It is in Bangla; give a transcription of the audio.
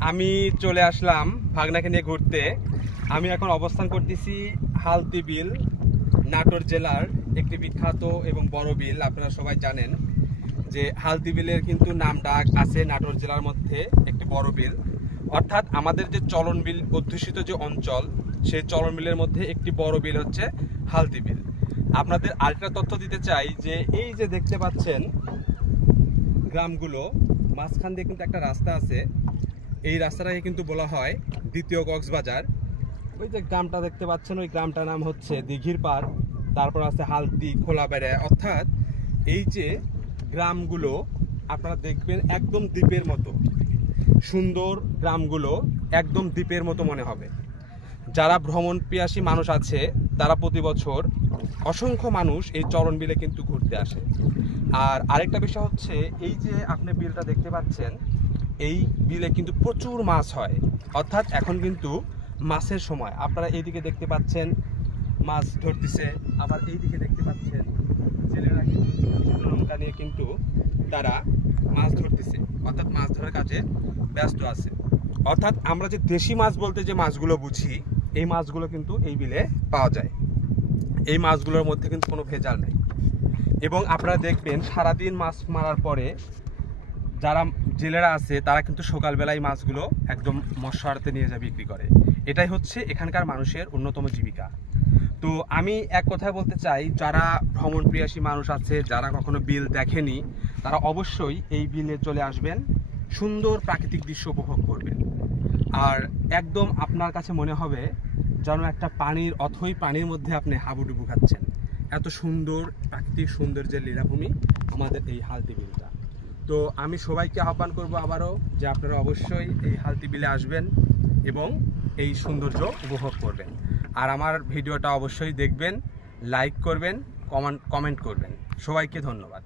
আমি চলে আসলাম ভাগনাকে নিয়ে ঘুরতে। আমি এখন অবস্থান করতেছি হালতি বিল, নাটোর জেলার একটি বিখ্যাত এবং বড় বিল। আপনারা সবাই জানেন যে হালতি বিলের কিন্তু নাম ডাক আছে নাটোর জেলার মধ্যে একটি বড় বিল, অর্থাৎ আমাদের যে চলন বিল অধ্যুষিত যে অঞ্চল, সেই চলন বিলের মধ্যে একটি বড় বিল হচ্ছে হালতি বিল। আপনাদের আরেকটা তথ্য দিতে চাই যে এই যে দেখতে পাচ্ছেন গ্রামগুলো, মাঝখান দিয়ে কিন্তু একটা রাস্তা আছে। এই রাস্তাটাকে কিন্তু বলা হয় দ্বিতীয় কক্সবাজার। ওই যে গ্রামটা দেখতে পাচ্ছেন, ওই গ্রামটার নাম হচ্ছে দিঘির পাড়, তারপর আছে হালতি, খোলাবেড়া। অর্থাৎ এই যে গ্রামগুলো আপনারা দেখবেন একদম দ্বীপের মতো সুন্দর, গ্রামগুলো একদম দ্বীপের মতো মনে হবে। যারা ভ্রমণ পিয়াসী মানুষ আছে তারা প্রতি বছর অসংখ্য মানুষ এই চলন বিলে কিন্তু ঘুরতে আসে। আর আরেকটা বিষয় হচ্ছে, এই যে আপনি বিলটা দেখতে পাচ্ছেন, এই বিলে কিন্তু প্রচুর মাছ হয়। অর্থাৎ এখন কিন্তু মাছের সময়। আপনারা এইদিকে দেখতে পাচ্ছেন মাছ ধরতেছে, আবার এইদিকে দেখতে পাচ্ছেন ছেলেরা কিন্তু নৌকা নিয়ে কিন্তু তারা মাছ ধরতেছে, অর্থাৎ মাছ ধরার কাজে ব্যস্ত আছে। অর্থাৎ আমরা যে দেশি মাছ বলতে যে মাছগুলো বুঝি, এই মাছগুলো কিন্তু এই বিলে পাওয়া যায়। এই মাছগুলোর মধ্যে কিন্তু কোনো ভেজাল নেই। এবং আপনারা দেখবেন সারাদিন মাছ মারার পরে যারা জেলেরা আছে তারা কিন্তু সকালবেলায় মাছগুলো একদম মৎস্য আড়তে নিয়ে যায় বিক্রি করে। এটাই হচ্ছে এখানকার মানুষের অন্যতম জীবিকা। তো আমি এক কথায় বলতে চাই, যারা ভ্রমণ প্রিয়াসী মানুষ আছে, যারা কখনো বিল দেখেনি, তারা অবশ্যই এই বিলে চলে আসবেন, সুন্দর প্রাকৃতিক দৃশ্য উপভোগ করবেন। আর একদম আপনার কাছে মনে হবে যেন একটা পানির অথই পানির মধ্যে আপনি হাবুডুবু খাচ্ছেন। এত সুন্দর প্রাকৃতিক সৌন্দর্যের লীলাভূমি আমাদের এই হালতি বিলটা। তো আমি সবাইকে আহ্বান করব আবারও যে আপনারা অবশ্যই এই হালতি বিলে আসবেন এবং এই সৌন্দর্য উপভোগ করবেন। আর আমার ভিডিওটা অবশ্যই দেখবেন, লাইক করবেন, কমেন্ট করবেন। সবাইকে ধন্যবাদ।